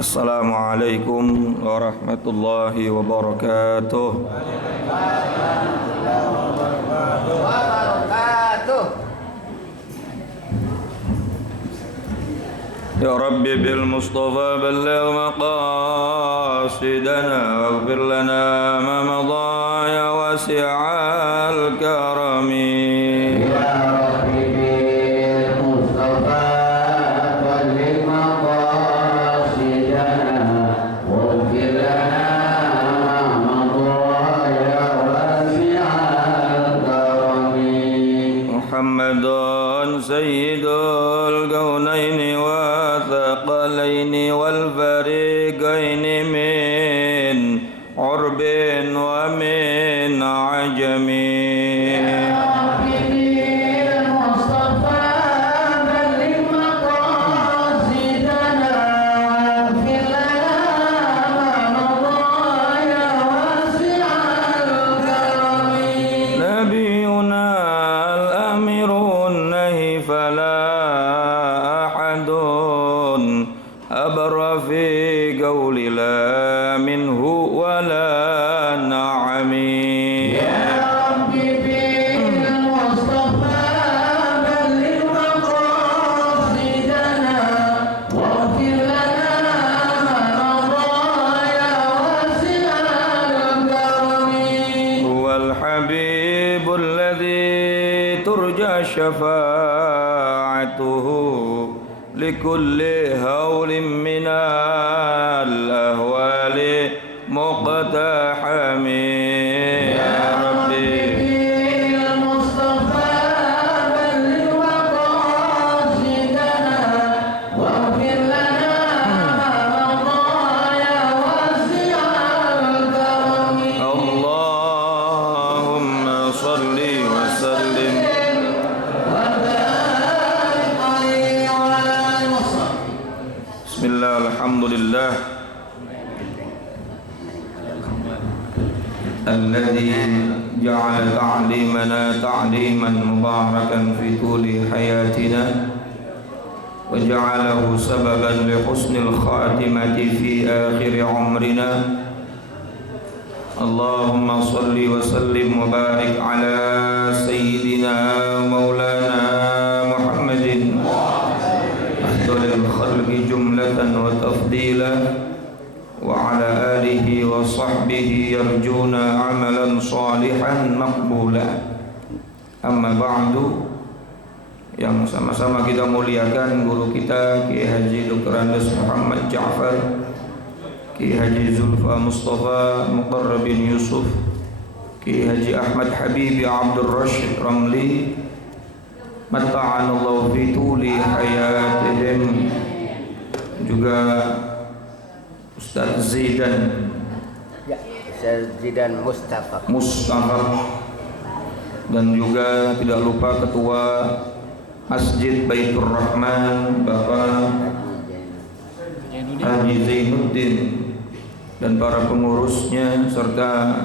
Assalamualaikum warahmatullahi wabarakatuh. Ya Rabbi bil Mustafa balligh maqasidana waghfir lana ma madha ya wasi'al karami. Muhammadun sayyidul kaunaini wa thaqalaini wal fariqaini min urbin wa min ajami. شفاعته لكل هول من الأهوال مقتحم يا ربي المصطفى بلغ مقاصدنا واغفر لنا ما مضى يا واسع الكرم اللهم صل وسلم Alhamdulillah alladzi ja'ala ta'limana ta'liman mubarakan fi tuli hayatina wa ja'alahu sababan li husnil khatimati fi akhir umrina. Allahumma salli wa sallim wa barik ala sayyidina maulana Muhammadin الخلق جملة وتفضيلا وعلى آله وصحبه يرجون عملا صالحا مقبولا. Amma ba'du, yang sama-sama kita muliakan guru kita Kiai Haji Dr. Andes Muhammad Ja'far, Kiai Haji Zulfa Mustafa Muqarrabin Yusuf, Kiai Haji Ahmad Habibi Abdul Rashid Ramli, matta'anallahu fi tuli hayatihim, juga Ustaz Zidan Mustafa, dan juga tidak lupa Ketua Masjid Baitur Rahman Bapak Haji Zainuddin dan para pengurusnya, serta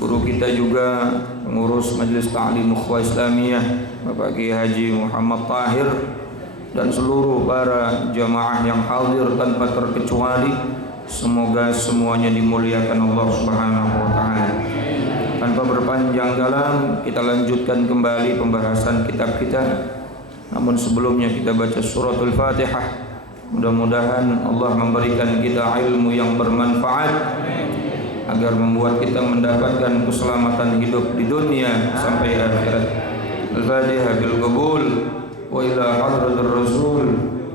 guru kita juga pengurus Majelis Ta'lim Ukhuwah Islamiyah Bapak Kiai Haji Muhammad Tahir, dan seluruh para jamaah yang hadir tanpa terkecuali. Semoga semuanya dimuliakan Allah Subhanahu wa taala. Tanpa berpanjang dalam, kita lanjutkan kembali pembahasan kitab kita. Namun sebelumnya kita baca suratul Fatihah. Mudah-mudahan Allah memberikan kita ilmu yang bermanfaat agar membuat kita mendapatkan keselamatan hidup di dunia sampai akhirat. Al-Fatihah bil qabul wa ila hadratir rasul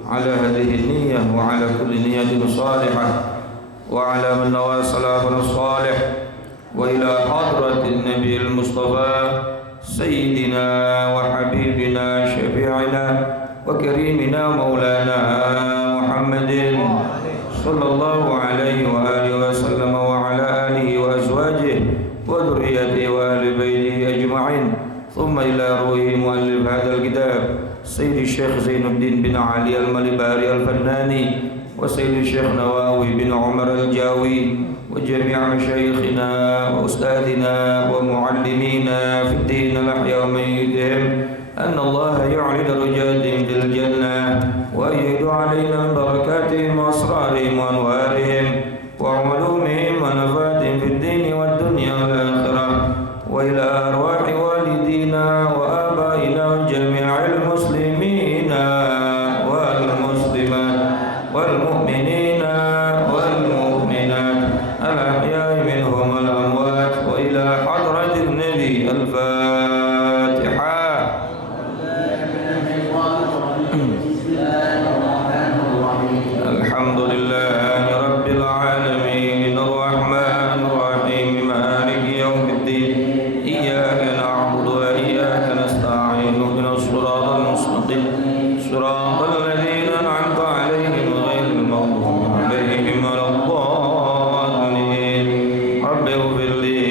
ala hadhihi niyyah wa ala kulli niyyatin salihah wa ala man nawa salafun salih wa ila hadratin nabiyil mustafa sayyidina wa habibina syafi'ina wa karimina maulana Muhammadin sallallahu alaihi wa alihi wa sallam wa ala alihi wa azwajihi wa dhurriyyatihi wa ahli baitihi ajma'in. Thumma ila ruhi muallif hadzal kitab Sayyidi Syekh Zainuddin bin Ali Al-Malibari Al-Fannani wa Sayyidi Syekh Nawawi bin Umar Al-Jawi wa jami' masyayikhina wa ustadina wa muallimina fi din al-ahya wa mayyitihim anna Allah ya'li darajatihim fil jannah ويهد علينا بركاتهم وأسرارهم وأنوارهم وعلومهم ونفاتهم في الدين والدنيا والآخرة وإلى أرواح والدينا وآبائنا وجميع المسلمين والمسلمات والمؤمنين والمؤمنات الأحياء منهم والأموات وإلى حضرة النبي الفاتحة. الحمد لله رب العالمين الرحمن الرحيم مالك يوم الدين إياك نعبد وإياك نستعين اهدنا الصراط المستقيم صراط الذين أنعمت عليهم غير المغضوب عليهم ولا الضالين. رب اغفر لي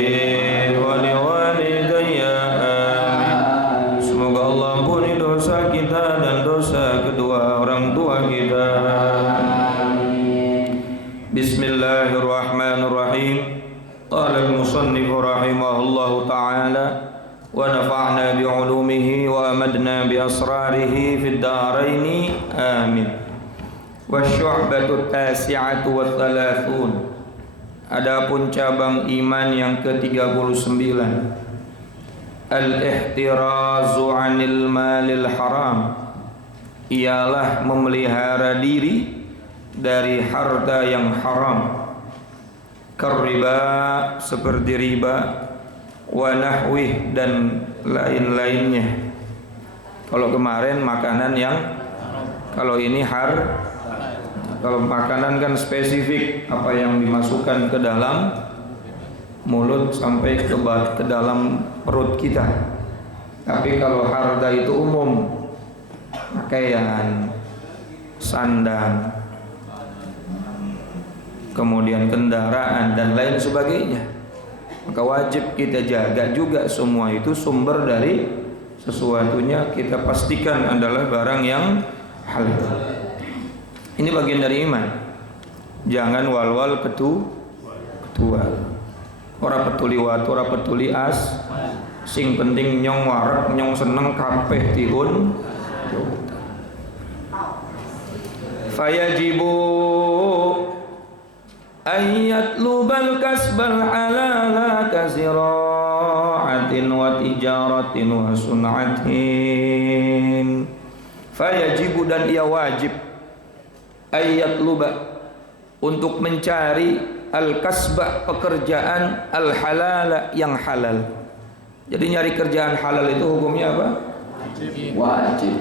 ولوالدي آمين. Semoga Allah ampuni dosa kita dan dosa kedua orang tua kita. Bismillahirrahmanirrahim. Qala al-musannif rahimahullahu ta'ala wa nafa'na bi'ulumihi wa amadna bi asrarihi fid daraini amin. Wasyu'batu tasi'atu wa thalathun. Adapun cabang iman yang ke-39, al-ihtirazu 'anil malil haram, ialah memelihara diri dari harta yang haram. Kariba, seperti riba, wa nahwih, dan lain-lainnya. Kalau kemarin makanan yang, kalau ini kalau makanan kan spesifik apa yang dimasukkan ke dalam mulut sampai ke dalam perut kita. Tapi kalau harta itu umum, pakaian, sandang, kemudian kendaraan dan lain sebagainya, maka wajib kita jaga juga semua itu sumber dari sesuatunya kita pastikan adalah barang yang halal. Ini bagian dari iman. Jangan wal-wal ketua. Ora petuli wat, ora petuli as. Sing penting nyong warek, nyong seneng kabeh tihun. Fayajibu ayatlubal kasbal halala kasira'atin wa tijaratin wa sun'atin. Fayajibu, dan ia wajib, ayatluba, untuk mencari al-kasba, pekerjaan, al-halala, yang halal. Jadi nyari kerjaan halal itu hukumnya apa? Wajib.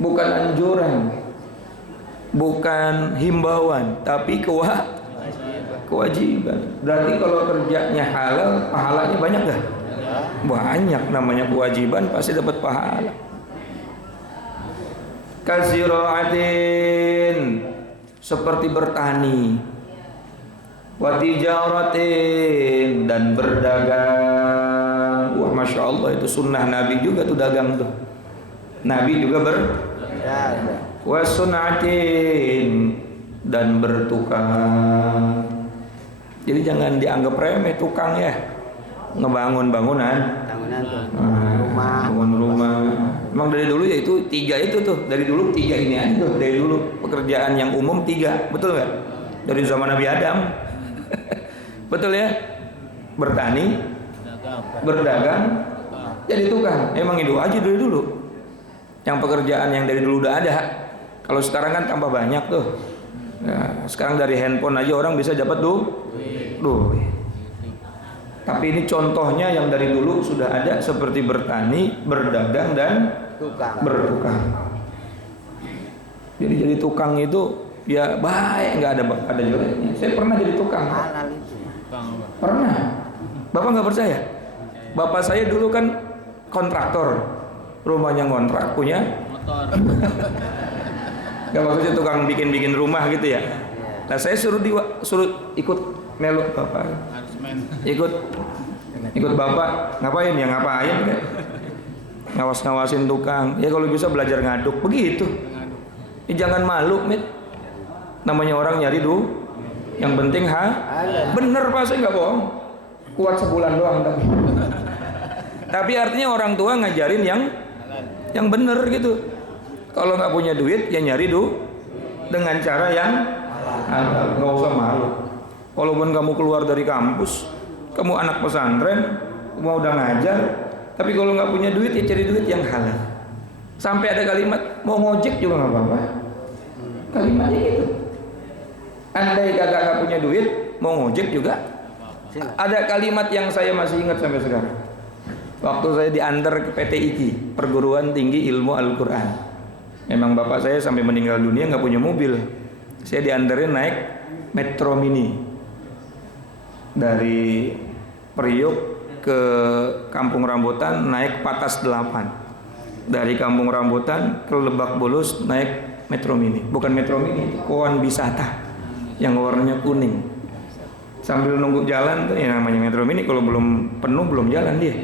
Bukan anjuran, bukan himbauan, tapi kewajiban. Berarti kalau kerjanya halal, pahalanya banyak gak? Banyak. Namanya kewajiban pasti dapat pahala. Kasiraatin, seperti bertani. Watijaratin, dan berdagang. Wah, masya Allah, itu sunnah Nabi juga tuh dagang tuh. Nabi juga berdagang. Wasun'atin, dan bertukang. Jadi jangan dianggap remeh tukang ya. Ngebangun bangunan tuh. Bangun rumah. Emang dari dulu ya itu tiga itu tuh. Dari dulu tiga ini aja tuh. Dari dulu pekerjaan yang umum tiga. Betul nggak? Dari zaman Nabi Adam. Betul ya? Bertani, berdagang, jadi tukang. Emang itu aja dari dulu. Yang pekerjaan yang dari dulu udah ada. Kalau sekarang kan tambah banyak tuh. Nah, sekarang dari handphone aja orang bisa dapat duit. Tapi ini contohnya yang dari dulu sudah ada, seperti bertani, berdagang, dan bertukang. Jadi tukang itu ya baik, nggak ada jeleknya. Saya pernah jadi tukang. Pernah. Bapak nggak percaya? Bapak saya dulu kan kontraktor, rumahnya ngontrak, punya motor. Gak maksudnya tukang bikin rumah gitu ya. Nah saya suruh ikut meluk bapak. Ikut bapak ngapain ya, ngapain kayak ngawasin tukang. Ya kalau bisa belajar ngaduk begitu. Jangan malu, mit. Namanya orang nyari yang penting bener Pak, saya nggak bohong. Kuat sebulan doang tapi. Tapi artinya orang tua ngajarin yang bener gitu. Kalau nggak punya duit ya nyari dengan cara yang halal, nggak usah malu. Walaupun kamu keluar dari kampus, kamu anak pesantren, mau udah ngajar, tapi kalau nggak punya duit ya cari duit yang halal. Sampai ada kalimat mau ngojek juga nggak apa-apa. Kalimatnya gitu. Andai kakak nggak punya duit, mau ngojek juga. Ada kalimat yang saya masih ingat sampai sekarang. Waktu saya diantar ke PTIQ, Perguruan Tinggi Ilmu Al-Quran. Memang bapak saya sampai meninggal dunia nggak punya mobil. Saya diantarin naik Metro Mini dari Priok ke Kampung Rambutan naik Patas 8. Dari Kampung Rambutan ke Lebak Bulus naik Metro Mini. Bukan Metro Mini, Koan Wisata yang warnanya kuning. Sambil nunggu jalan tuh ya namanya Metro Mini, kalau belum penuh belum jalan dia.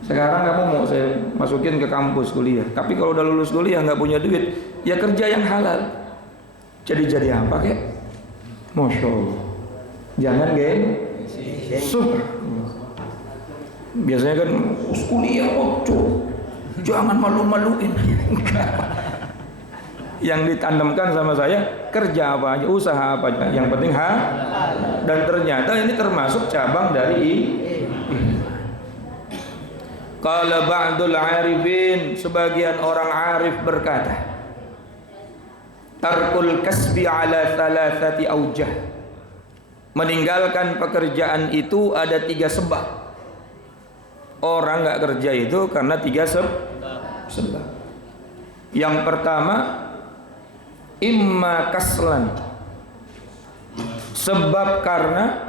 Sekarang kamu mau saya masukin ke kampus kuliah, tapi kalau udah lulus kuliah nggak punya duit, ya kerja yang halal. Jadi apa kek? Masya Allah. Jangan geng. Biasanya kan kuliah jangan malu-maluin. Yang ditanamkan sama saya, kerja apa aja, usaha apa aja, yang penting dan ternyata ini termasuk cabang dari Qala ba'dul arifin, sebagian orang arif berkata, tarkul kasbi ala thalathati aujah, meninggalkan pekerjaan itu ada 3 sebab. Orang nggak kerja itu karena 3 sebab. Yang pertama, imma kaslan, sebab karena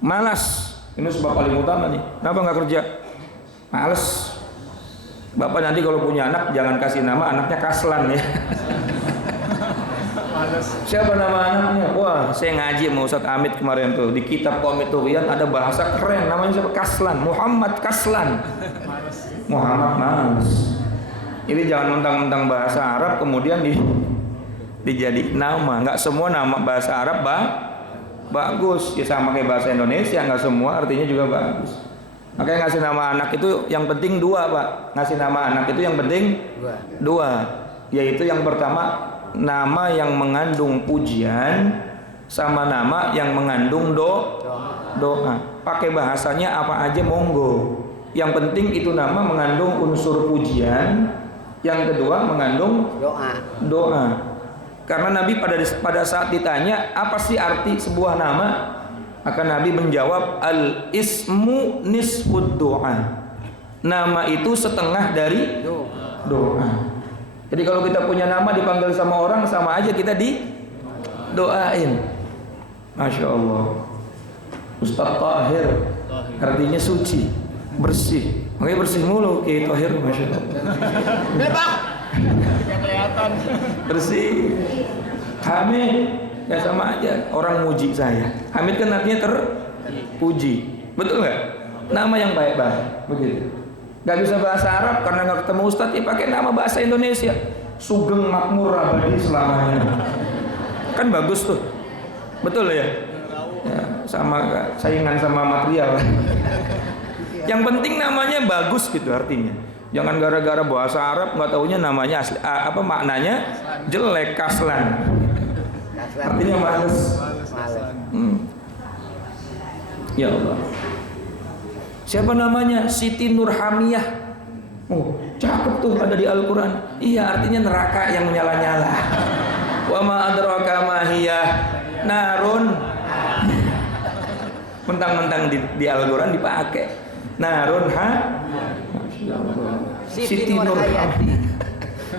malas. Ini sebab paling utama nih. Kenapa nggak kerja? Males. Bapak nanti kalau punya anak jangan kasih nama anaknya Kaslan ya. Siapa nama anaknya? Wah, saya ngaji sama Ustadz Amit kemarin tuh di kitab Qomit Tughyan ada bahasa keren, namanya siapa? Kaslan, Muhammad Kaslan. Muhammad males. Ini jangan mentang-mentang bahasa Arab kemudian dijadi nama. Nggak semua nama bahasa Arab bagus. Ya sama kayak bahasa Indonesia, nggak semua artinya juga bagus. Makanya ngasih nama anak itu yang penting 2, Pak. Ngasih nama anak itu yang penting 2. Yaitu yang pertama, nama yang mengandung pujian sama nama yang mengandung doa. Pakai bahasanya apa aja monggo. Yang penting itu nama mengandung unsur pujian. Yang kedua mengandung doa. Karena Nabi pada saat ditanya apa sih arti sebuah nama, maka Nabi menjawab, al-ismu nisfud doa. Nama itu setengah dari doa. Jadi kalau kita punya nama dipanggil sama orang, sama aja kita didoain. Masya Allah. Ustadz Tahir artinya suci, bersih. Makanya bersih mulu kayak Tahir, Masya Allah. Kelihatan bersih. Hamid ya sama aja, orang muji saya. Hamid kan artinya terpuji, betul nggak? Nama yang baik-baik, begitu. Gak bisa bahasa Arab karena nggak ketemu Ustadz, ya pakai nama bahasa Indonesia. Sugeng Makmur Abadi selamanya. Kan bagus tuh, betul ya? Ya sama saingan sama material. Yang penting namanya bagus gitu artinya. Jangan gara-gara bahasa Arab nggak taunya namanya asli, apa maknanya jelek, Kaslan. Artinya males. Ya Allah. Siapa namanya? Siti Nurhamiyah. Oh, cakep tuh, ada di Al-Quran. Iya, artinya neraka yang menyala-nyala. Wa ma adraka ma hiya narun. Mentang-mentang di Al-Quran dipakai. Narun Siti Nurhamiyah.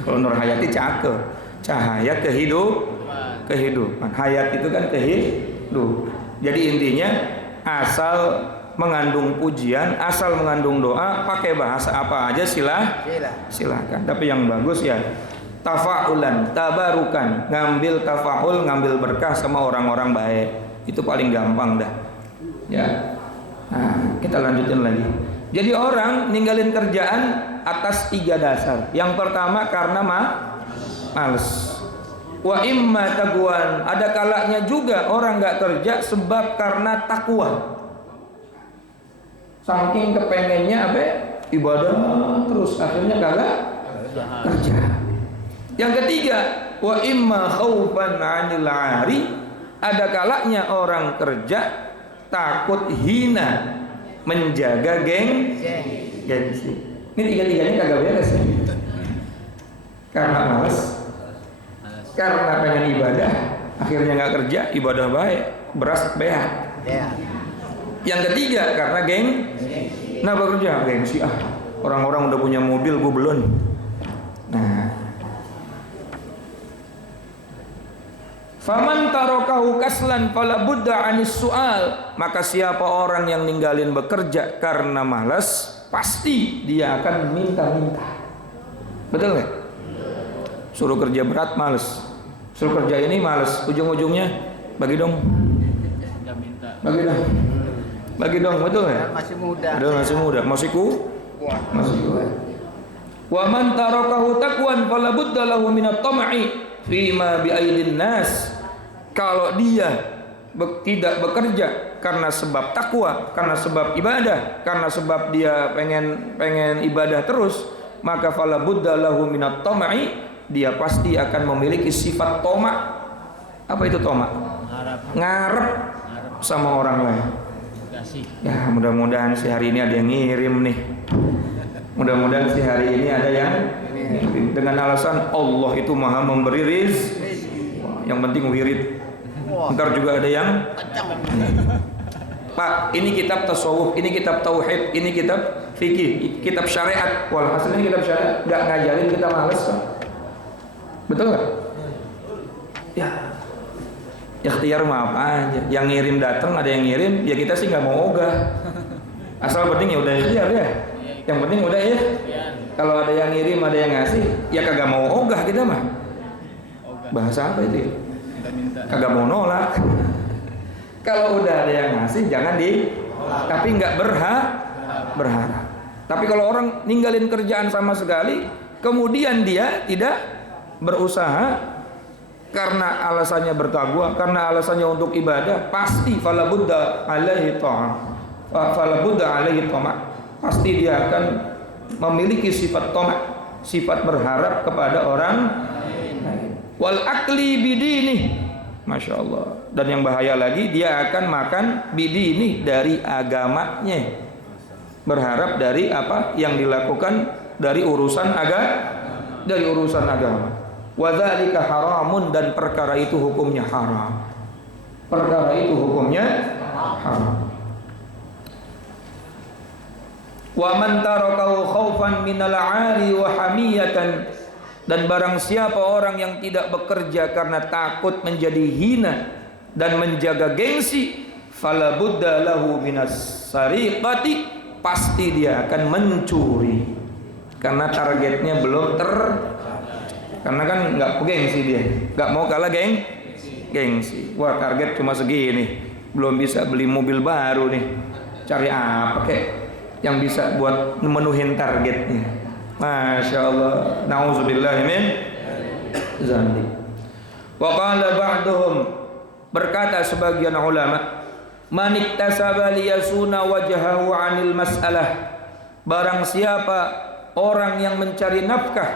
Kalau Nurhayati cakep. Cahaya kehidupan. Hayat itu kan kehidupan. Jadi intinya asal mengandung pujian, asal mengandung doa, pakai bahasa apa aja silakan. Tapi yang bagus ya tafaulan, tabarukan, ngambil tafaul, ngambil berkah sama orang-orang baik. Itu paling gampang dah. Ya. Nah, kita lanjutin lagi. Jadi orang ninggalin kerjaan atas 3 dasar. Yang pertama karena males. Wa imma taqwan, ada kalanya juga orang nggak kerja sebab karena takwa. Saking kepengennya ibadah terus akhirnya kagak kerja. Yang ketiga, wa imma khaufan 'anil 'ari, ada kalanya orang kerja takut hina, menjaga gengsi. Ini tiga-tiganya kagak beres ya. Karena malas, karena pengen ibadah, akhirnya nggak kerja, ibadah baik, beras beak. Yang ketiga karena kenapa kerja? Gengsi, orang-orang udah punya mobil, gue belum. Nah, faman tarokahu kaslan fala budda anis su'al, maka siapa orang yang ninggalin bekerja karena malas, pasti dia akan minta-minta. Betul nggak? Suruh kerja berat males, suruh kerja ini males, ujung-ujungnya bagi dong, bagi dong, betul nggak? Masih muda, masih kuat. Wa man tarakahu taqwan fala budda lahu minat tam'i fima bi aidin nas. Kalau dia tidak bekerja karena sebab takwa, karena sebab ibadah, karena sebab dia pengen ibadah terus, maka fala budda lahu minat tam'i, dia pasti akan memiliki sifat toma. Apa itu toma? Ngarep sama orang lain. Ya, mudah-mudahan si hari ini ada yang ngirim nih. Mudah-mudahan si hari ini ada yang ngirim dengan alasan Allah itu maha memberi rizki. Yang penting wirid. Ntar juga ada yang Pak, ini kitab tasawuf, ini kitab tauhid, ini kitab fikih, kitab syariat. Walhasil ini kitab syariat nggak ngajarin kita males kan? Betul nggak? Ya, ikhtiar mah apa aja. Yang ngirim datang, ada yang ngirim, ya kita sih nggak mau ogah. Asal penting ya udah ikhtiar ya. Yang penting udah ya. Kalau ada yang ngirim, ada yang ngasih, ya kagak mau ogah kita mah. Bahasa apa itu ya? Kagak mau nolak. Kalau udah ada yang ngasih jangan tapi nggak berharap. Tapi kalau orang ninggalin kerjaan sama sekali, kemudian dia tidak berusaha karena alasannya bertakwa, karena alasannya untuk ibadah, pasti fala budda alaihi tama, pasti dia akan memiliki sifat tama, sifat berharap kepada orang lain. Wal akli bidini, Masya Allah. Dan yang bahaya lagi, dia akan makan bidini, dari agamanya, berharap dari apa yang dilakukan dari urusan agama. Wa dzalika haramun, dan perkara itu hukumnya haram. Wa man tarakahu khaufan minal 'ari wa hamiyatan, dan barang siapa orang yang tidak bekerja karena takut menjadi hina dan menjaga gengsi, fala budda lahu minas sariqati, pasti dia akan mencuri karena targetnya belum karena kan nggak gengsi, dia nggak mau kalah gengsi. Wah, target cuma segini, belum bisa beli mobil baru nih, cari apa kek yang bisa buat memenuhin targetnya. Masya Allah, na'udzubillahi min dzalik. Wa qala ba'duhum, berkata sebagian ulama, man iktasaba liyasuna wajhahu 'anil mas'alah, barang siapa orang yang mencari nafkah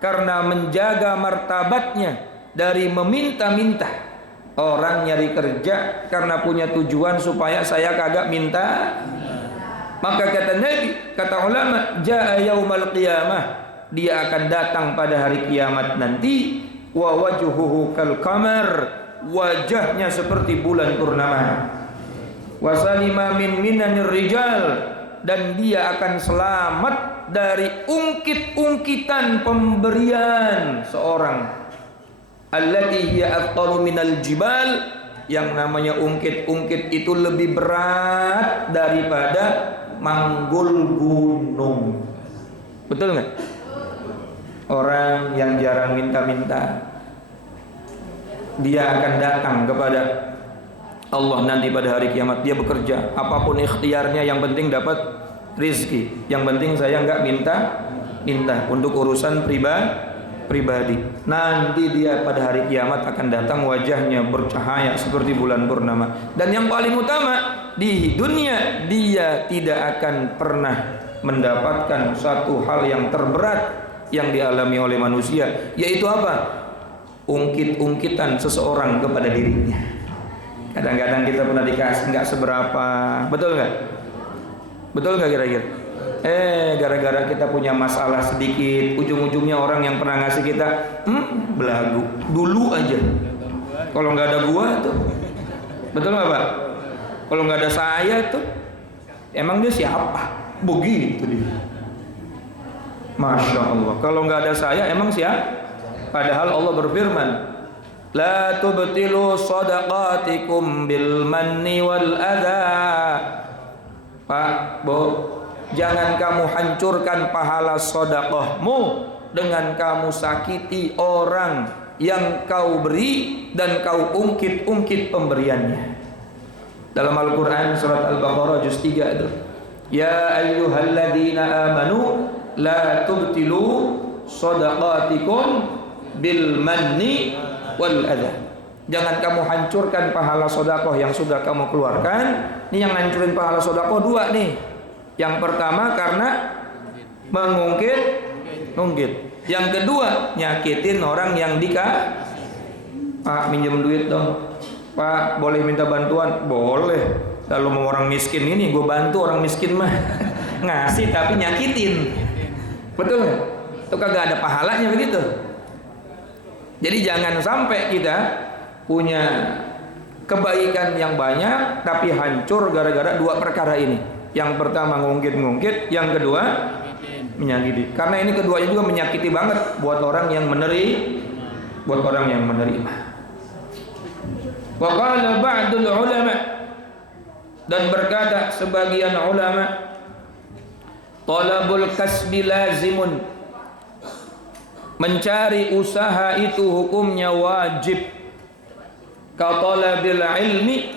karena menjaga martabatnya dari meminta-minta. Orang nyari kerja karena punya tujuan supaya saya kagak minta. Maka kata Nabi, kata ulama, jaa yaumal qiyamah, dia akan datang pada hari kiamat nanti, wa wajhuhu kal qamar, wajahnya seperti bulan purnama, wa salima min minanir rijal, dan dia akan selamat dari ungkit-ungkitan pemberian seorang, allati hiya afdalu minal jibal, yang namanya ungkit-ungkit itu lebih berat daripada manggul gunung. Betul nggak? Orang yang jarang minta-minta, dia akan datang kepada Allah nanti pada hari kiamat. Dia bekerja, apapun ikhtiarnya, yang penting dapat rizki, yang penting saya nggak minta untuk urusan pribadi. Nanti dia pada hari kiamat akan datang, wajahnya bercahaya seperti bulan purnama. Dan yang paling utama, di dunia dia tidak akan pernah mendapatkan satu hal yang terberat yang dialami oleh manusia, yaitu apa? Ungkit-ungkitan seseorang kepada dirinya. Kadang-kadang kita pernah dikasih nggak seberapa, betul nggak? Betul nggak kira-kira? Gara-gara kita punya masalah sedikit, ujung-ujungnya orang yang pernah ngasih kita, belagu dulu aja. Kalau nggak ada gua tuh, betul nggak Pak? Kalau nggak ada saya tuh, emang dia siapa? Begitu dia. Masya Allah. Kalau nggak ada saya, emang siapa? Padahal Allah berfirman, la tubtilu sadaqatikum bil manni wal adha. Pak, Bu, jangan kamu hancurkan pahala sedekahmu dengan kamu sakiti orang yang kau beri dan kau ungkit-ungkit pemberiannya. Dalam Al-Quran surat Al-Baqarah juz 3 itu, ya ayyuhalladzina amanu la tubtilu sadaqatikum bil manni wal adha. Jangan kamu hancurkan pahala sedekah yang sudah kamu keluarkan. Ini yang hancurin pahala sedekah dua nih. Yang pertama karena mengungkit. Yang kedua nyakitin orang yang Pak, minjem duit dong. Pak, boleh minta bantuan? Boleh. Lalu mau orang miskin ini gue bantu orang miskin mah ngasih tapi nyakitin. Betul nggak? Itu kagak ada pahalanya begitu. Jadi jangan sampai kita punya kebaikan yang banyak tapi hancur gara-gara dua perkara ini. Yang pertama ngungkit-ngungkit, yang kedua menyakiti. Karena ini keduanya juga menyakiti banget buat orang yang menerima. Wa qala ba'dul ulama, dan berkata sebagian ulama, talabul kasbi lazimun, mencari usaha itu hukumnya wajib. Ka talabil ilmi,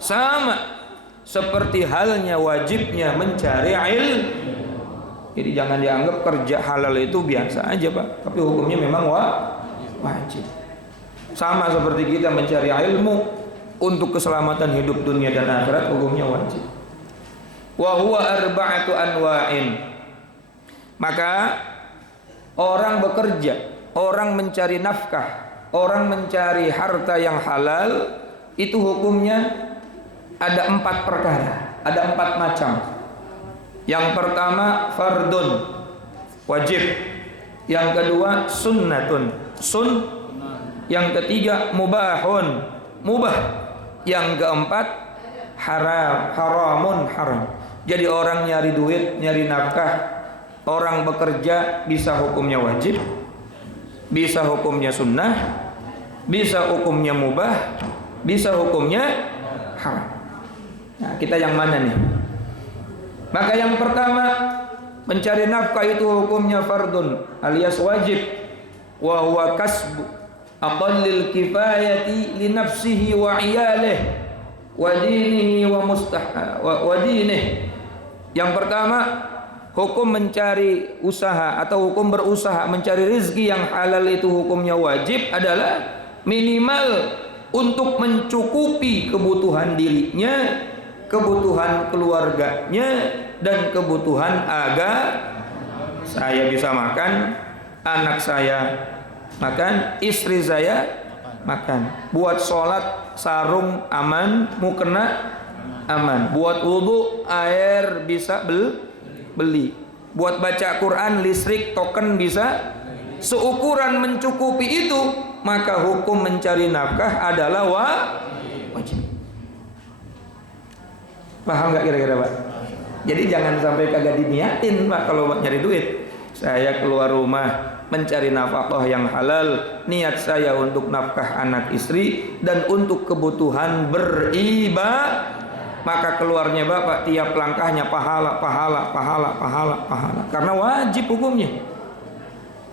sama seperti halnya wajibnya mencari ilmu. Jadi jangan dianggap kerja halal itu biasa aja Pak, tapi hukumnya memang wajib. Sama seperti kita mencari ilmu untuk keselamatan hidup dunia dan akhirat, hukumnya wajib. Wa huwa arba'atu anwa'in. Maka orang bekerja, orang mencari nafkah, orang mencari harta yang halal, itu hukumnya ada 4 perkara, ada 4 macam. Yang pertama fardun, wajib. Yang kedua sunnatun, yang ketiga mubahun, mubah. Yang keempat haramun, haram. Jadi orang nyari duit, nyari nafkah, orang bekerja, bisa hukumnya wajib, bisa hukumnya sunnah, bisa hukumnya mubah, bisa hukumnya haram. Nah, kita yang mana nih? Maka yang pertama, mencari nafkah itu hukumnya fardun alias wajib, wa huwa kasbu aqallil kifayati li nafsihi wa iyalihi wa dinihi wa dinihi. Yang pertama, hukum mencari usaha atau hukum berusaha mencari rezeki yang halal itu hukumnya wajib adalah minimal untuk mencukupi kebutuhan dirinya, kebutuhan keluarganya, dan kebutuhan saya bisa makan, anak saya makan, istri saya makan, buat sholat sarung aman, mukena aman, buat wudu air bisa beli, buat baca Quran listrik token bisa, seukuran mencukupi itu, maka hukum mencari nafkah adalah wajib. Paham nggak kira-kira Pak? Jadi jangan sampai kagak diniatin Pak kalau buat nyari duit. Saya keluar rumah mencari nafkah yang halal, niat saya untuk nafkah anak istri dan untuk kebutuhan beribadah, maka keluarnya Bapak tiap langkahnya pahala. Karena wajib hukumnya.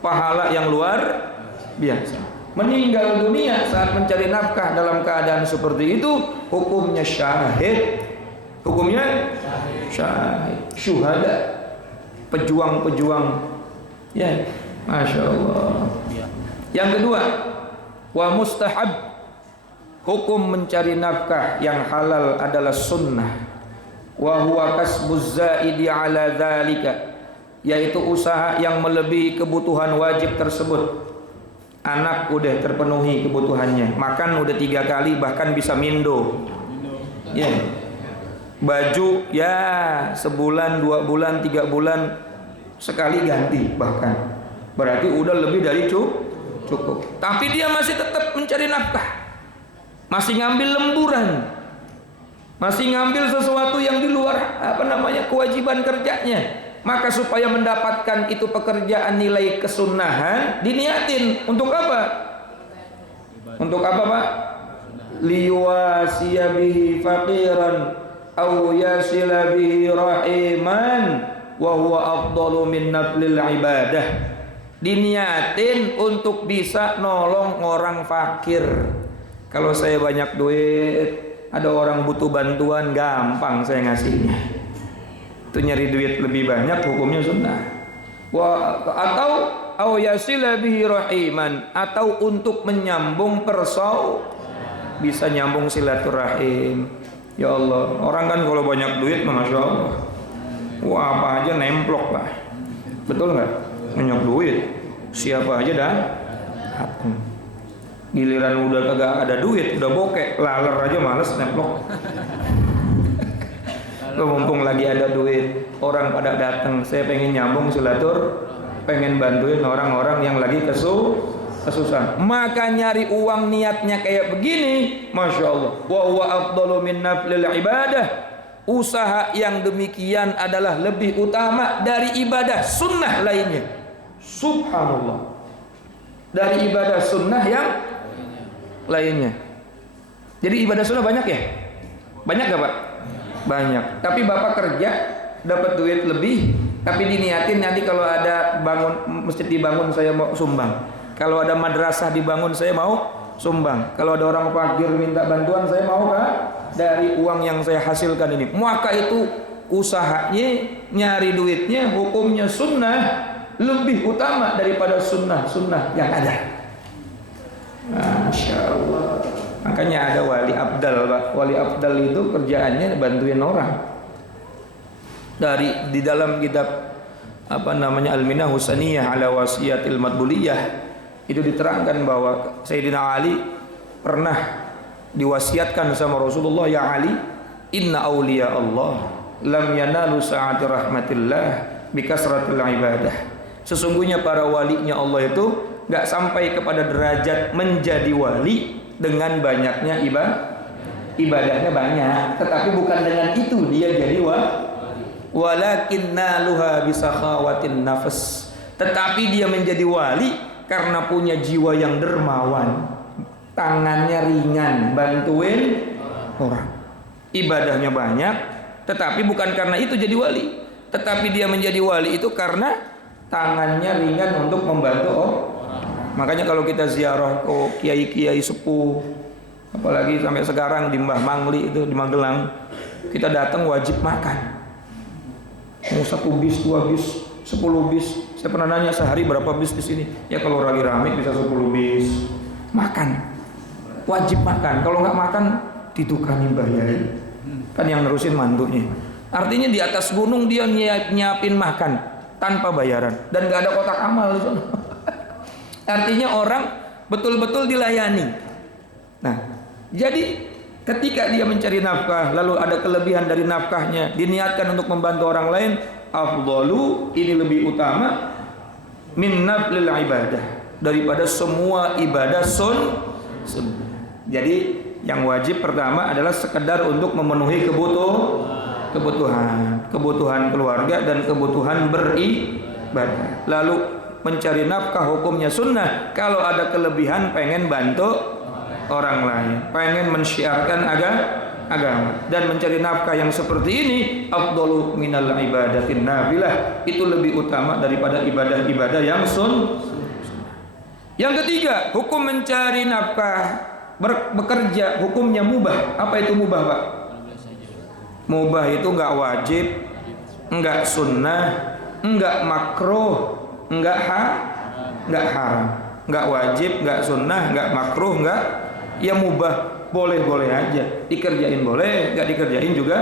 Pahala yang luar biasa. Meninggal dunia saat mencari nafkah dalam keadaan seperti itu, hukumnya syahid. Hukumnya syahid, syuhada, pejuang-pejuang. Ya, Masya Allah. Yang kedua, wa mustahab, hukum mencari nafkah yang halal adalah sunnah. Wa huwa kasbuz zaidi ala dzalika yaitu usaha yang melebihi kebutuhan wajib tersebut. Anak udah terpenuhi kebutuhannya, makan udah 3 kali, bahkan bisa mindo. Ya. Baju ya sebulan, 2 bulan, 3 bulan sekali ganti bahkan. Berarti udah lebih dari cukup. Tapi dia masih tetap mencari nafkah. Masih ngambil lemburan. Masih ngambil sesuatu yang di luar kewajiban kerjanya. Maka supaya mendapatkan itu pekerjaan nilai kesunahan, diniatin untuk apa? Untuk apa, Pak? Liwasiya bihi faqiran aw yasila bihi rahiman wa huwa afdalu min naflil ibadah. Diniatin untuk bisa nolong orang fakir. Kalau saya banyak duit, ada orang butuh bantuan, gampang saya ngasihnya. Itu nyari duit lebih banyak, hukumnya sunnah. Atau yasila bihi rahiman, atau untuk menyambung bisa nyambung silaturahim. Ya Allah, orang kan kalau banyak duit, masya Allah, wah apa aja nemplok lah. Betul nggak? Banyak duit, siapa aja dah. Giliran udah kagak ada duit, udah bokek, laler aja males nemplok. Mumpung lagi ada duit, orang pada datang, saya pengen nyambung pengen bantuin orang-orang yang lagi kesusahan. Maka nyari uang niatnya kayak begini, masya Allah. Wa huwa afdalu min naflil ibadah. Usaha yang demikian adalah lebih utama dari ibadah sunnah lainnya. Subhanallah. Dari ibadah sunnah yang lainnya. Jadi ibadah sunnah banyak ya? Banyak gak Pak? Banyak. Tapi Bapak kerja dapat duit lebih, tapi diniatin nanti kalau ada masjid dibangun saya mau sumbang. Kalau ada madrasah dibangun saya mau sumbang. Kalau ada orang fakir minta bantuan saya mau Kak, dari uang yang saya hasilkan ini. Maka itu usahanya, nyari duitnya, hukumnya sunnah lebih utama daripada sunnah yang ada. Masya Allah. Makanya ada wali abdal, Pak. Wali abdal itu kerjaannya bantuin orang. Di dalam kitab Al-Minah Husaniyah ala Wasiyatil Madbuliyah itu diterangkan bahwa Sayyidina Ali pernah diwasiatkan sama Rasulullah, ya Ali, inna awliya Allah lam yanalu sa'ati rahmatillah bikasratil ibadah. Sesungguhnya para walinya Allah itu gak sampai kepada derajat menjadi wali dengan banyaknya ibadahnya banyak, tetapi bukan dengan itu dia jadi walakin naluha bisakhawatin nafas, tetapi dia menjadi wali karena punya jiwa yang dermawan, tangannya ringan, bantuin orang, ibadahnya banyak, tetapi bukan karena itu jadi wali, tetapi dia menjadi wali itu karena tangannya ringan untuk membantu orang. Makanya kalau kita ziarah ke kiai-kiai sepuh, apalagi sampai sekarang di Mbah Mangli itu di Magelang, kita datang wajib makan. Mau 1 bis, 2 bis, 10 bis. Saya pernah nanya sehari berapa bis di sini? Ya kalau lagi rame bisa 10 bis. Makan, wajib makan. Kalau nggak makan ditukani bayar. Kan yang nerusin mantunya. Artinya di atas gunung dia nyiapin makan tanpa bayaran dan nggak ada kotak amal di sana. Artinya orang betul-betul dilayani. Nah, jadi ketika dia mencari nafkah, lalu ada kelebihan dari nafkahnya, diniatkan untuk membantu orang lain, afdalu, ini lebih utama min naflil ibadah, daripada semua ibadah sunnah. Jadi yang wajib pertama adalah sekedar untuk memenuhi kebutuhan keluarga dan kebutuhan beribadah. Lalu mencari nafkah hukumnya sunnah. Kalau ada kelebihan pengen bantu orang lain, pengen mensyiarkan agama, dan mencari nafkah yang seperti ini afdalu minal ibadatin nafilah, itu lebih utama daripada ibadah-ibadah yang sunnah. Yang ketiga, hukum mencari nafkah bekerja hukumnya mubah. Apa itu mubah, Pak? Mubah itu enggak wajib, enggak sunnah, enggak makruh, enggak haram, enggak wajib, enggak sunnah, enggak makruh, enggak, ya mubah, boleh-boleh aja, dikerjain boleh, enggak dikerjain juga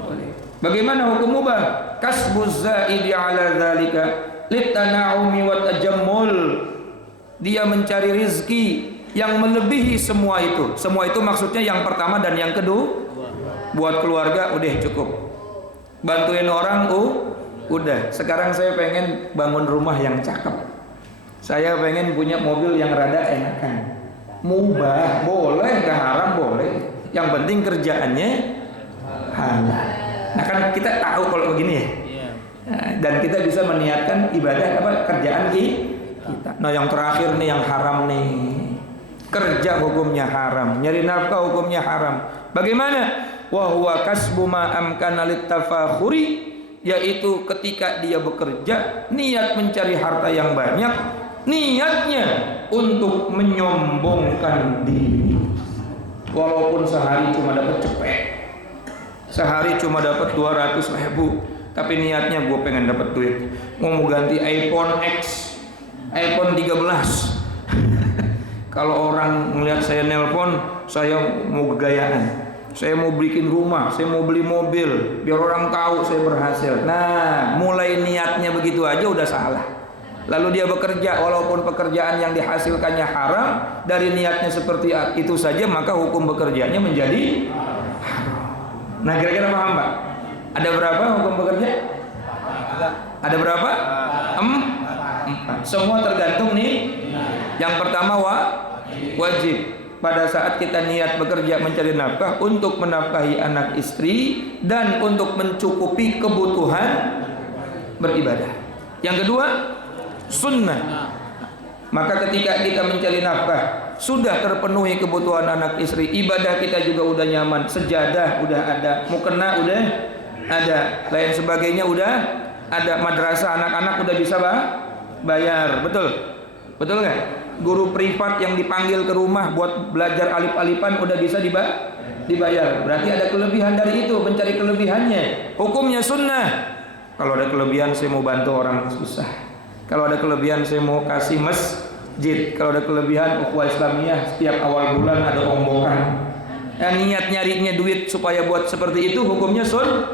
boleh. Bagaimana hukum mubah? Kasbuz zaidi ala dzalika litana'umi wa tajammul. Dia mencari rizki yang melebihi semua itu. Semua itu maksudnya yang pertama dan yang kedua. Buat keluarga udah cukup. Bantuin orang udah. Sekarang saya pengen bangun rumah yang cakep. Saya pengen punya mobil yang rada enakan. Mubah boleh, nggak haram boleh. Yang penting kerjaannya halal. Nah kan kita tahu kalau begini ya. Dan kita bisa meniatkan ibadah apa kerjaan kita. Nah yang terakhir nih yang haram nih. Kerja hukumnya haram, nyari nafkah hukumnya haram. Bagaimana? Wa huwa kasbu ma amkana litafakhuri, yaitu ketika dia bekerja niat mencari harta yang banyak, niatnya untuk menyombongkan diri. Walaupun sehari cuma dapat cepet, sehari cuma dapat 200.000, tapi niatnya gue pengen dapat duit, mau ganti iPhone X, iPhone 13. Kalau orang melihat saya nelpon, saya mau gayaan, saya mau bikin rumah, saya mau beli mobil, biar orang tahu saya berhasil. Nah, mulai niatnya begitu aja udah salah. Lalu dia bekerja, walaupun pekerjaan yang dihasilkannya haram, dari niatnya seperti itu saja, maka hukum bekerjanya menjadi haram. Nah, kira-kira paham Pak? Ada berapa hukum bekerja? Ada berapa? 4. Semua tergantung nih. Yang pertama wajib. Pada saat kita niat bekerja mencari nafkah untuk menafkahi anak istri dan untuk mencukupi kebutuhan beribadah. Yang kedua, sunnah. Maka ketika kita mencari nafkah sudah terpenuhi kebutuhan anak istri, ibadah kita juga udah nyaman, sejadah udah ada, mukena udah ada, lain sebagainya udah ada, madrasah anak-anak udah bisa bayar, betul nggak? Guru privat yang dipanggil ke rumah buat belajar alif-alifan udah bisa dibayar. Berarti ada kelebihan dari itu, mencari kelebihannya. Hukumnya sunnah. Kalau ada kelebihan saya mau bantu orang susah. Kalau ada kelebihan saya mau kasih masjid. Kalau ada kelebihan ukhuwah Islamiyah setiap awal bulan ada ombokan. Niat nyarinya duit supaya buat seperti itu hukumnya sunnah.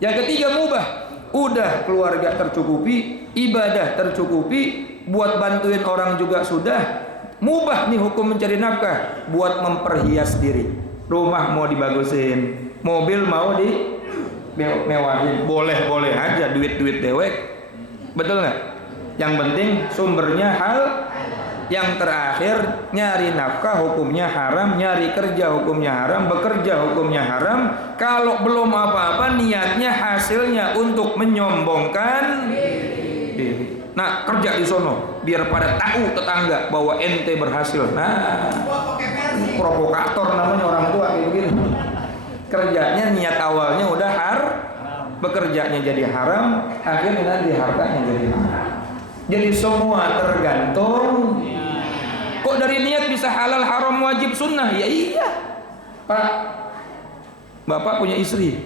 Yang ketiga mubah. Udah keluarga tercukupi, ibadah tercukupi, buat bantuin orang juga sudah. Mubah nih hukum mencari nafkah, buat memperhias diri. Rumah mau dibagusin, mobil mau dimewahin, boleh aja, duit dewek. Betul nggak? Yang penting sumbernya hal. Yang terakhir, nyari nafkah hukumnya haram, nyari kerja hukumnya haram, bekerja hukumnya haram. Kalau belum apa-apa niatnya hasilnya untuk menyombongkan diri. Nah, kerja di sono biar pada tahu tetangga bahwa ente berhasil. Nah, provokator namanya orang tua kayak begini. Kerjanya niat awalnya udah bekerjanya jadi haram, akhirnya nanti hartanya jadi haram. Jadi semua tergantung. Kok dari niat bisa halal, haram, wajib, sunnah? Ya iya Pak. Bapak punya istri,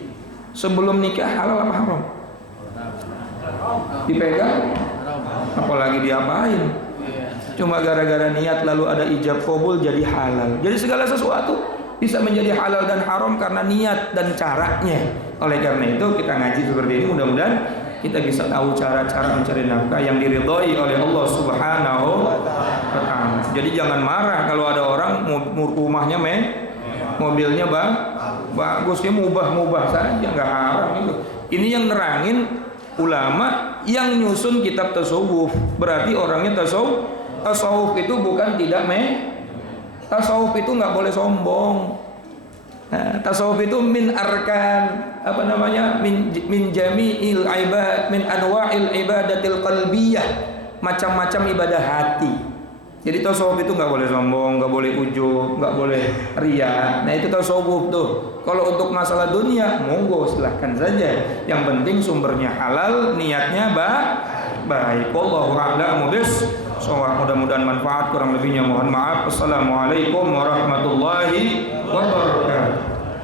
sebelum nikah halal apa haram? Dipegang? Apalagi diapain? Cuma gara-gara niat lalu ada ijab kabul jadi halal. Jadi segala sesuatu bisa menjadi halal dan haram karena niat dan caranya. Oleh karena itu kita ngaji seperti ini, mudah-mudahan kita bisa tahu cara-cara mencari nafkah yang diridhoi oleh Allah Subhanahu wa ta'ala. Jadi jangan marah kalau ada orang rumahnya mobilnya bagus, ya mubah saja, nggak haram itu. Ini yang nerangin ulama yang nyusun kitab tasawuf. Berarti orangnya tasawuf itu bukan tidak tasawuf itu nggak boleh sombong. Nah, tasawuf itu min arkan min jami'il ibad, min anwa'il ibadatil qalbiyah, macam-macam ibadah hati. Jadi tasawuf itu nggak boleh sombong, nggak boleh ujub, nggak boleh riya. Nah itu tasawuf tuh. Kalau untuk masalah dunia, monggo silahkan saja. Yang penting sumbernya halal, niatnya baik. Wallahu a'lam bishawab. Mudah-mudahan manfaat, kurang lebihnya mohon maaf. Assalamualaikum warahmatullahi wabarakatuh.